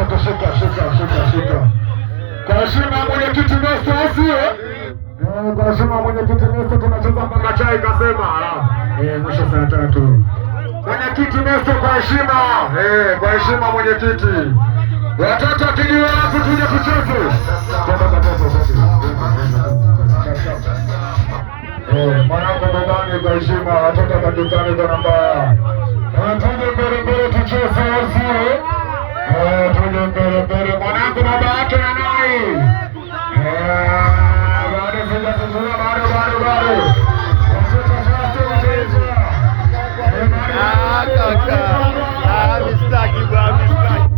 Shika. Kwa heshima mwenyekiti Nesta sio? Kwa heshima mwenyekiti Nesta tunacheza mpaka chai kasema. Mwisho saa 3. Mwenyekiti Nesta kwa heshima. Kwa heshima mwenyekiti. Watoto kijua hapo tuje tucheze. Mwanangu ndani kwa heshima watoto kadukani kwa namba. Tuje mbele tucheze sio? Tuje mbele mwanangu baba yake na nai. Bado sijazungumza bado. Mistaki bwana, mistaki.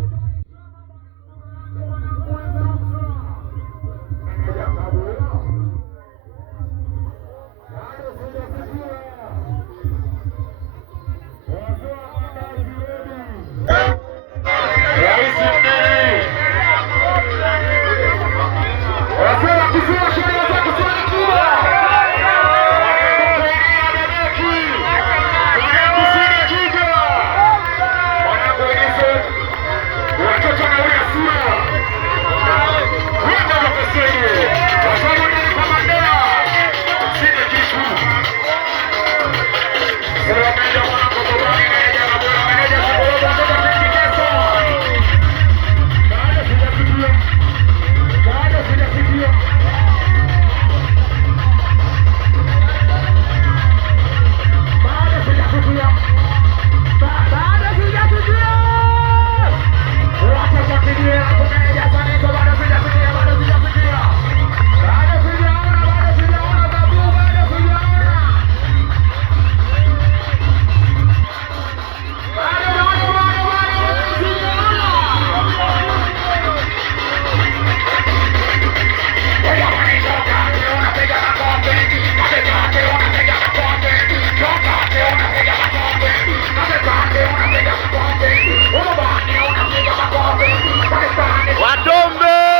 Watombe!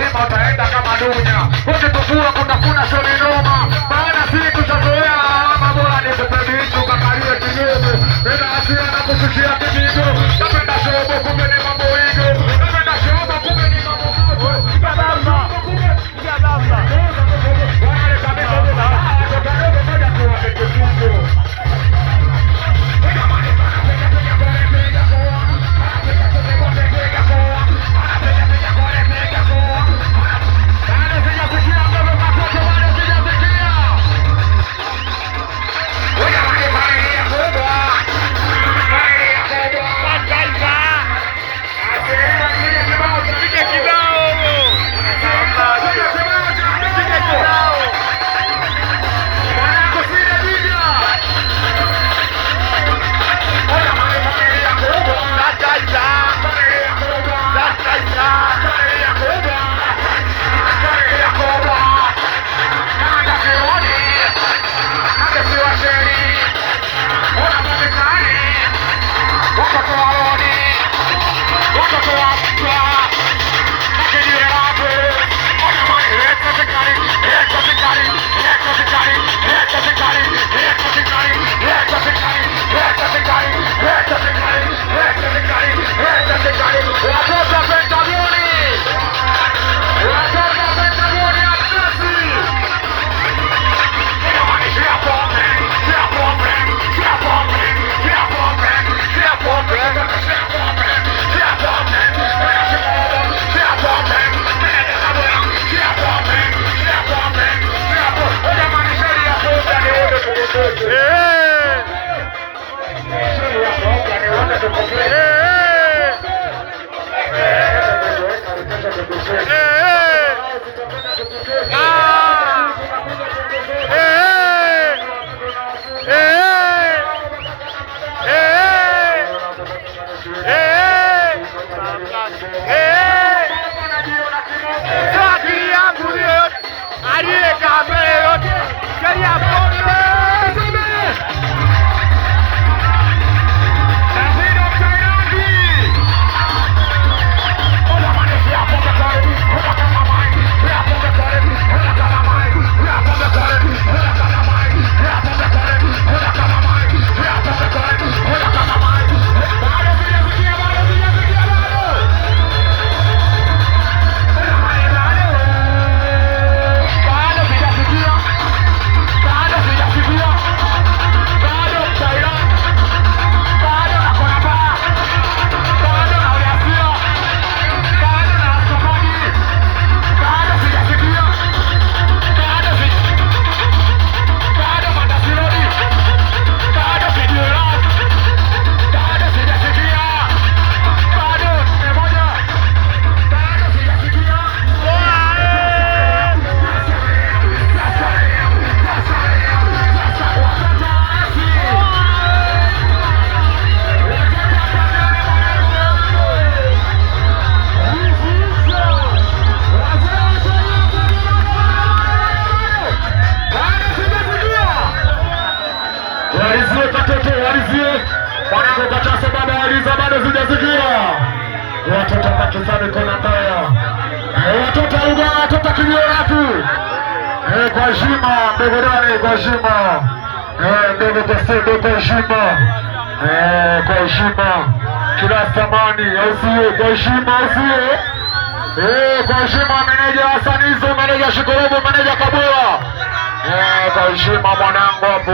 ukilima utaenda kama dunya. Wote tufua kutafuna shoni noma. Maana sisi tushazoea alama bora ni kupebi hicho kakalie kidogo. Ena asia na kusushia kidigo. Napenda shobo kumbe ni mambo higo. Napenda shobo kumbe ni mambo higo. Ikabamba. Ikabamba. Wale kabisa wala. Tokadogo moja kuwa kekesungo. Watoto Pakistani kona mbaya. Watoto Uganda, watoto Kinyaratu. Kwa heshima, Mbegodani kwa heshima. Mbego Tesedo kwa heshima. Kwa heshima. Kila samani, usiwe kwa heshima, usiwe. Kwa heshima meneja Hasanizo, meneja Shikorobo, meneja Kabula. Kwa heshima mwanangu.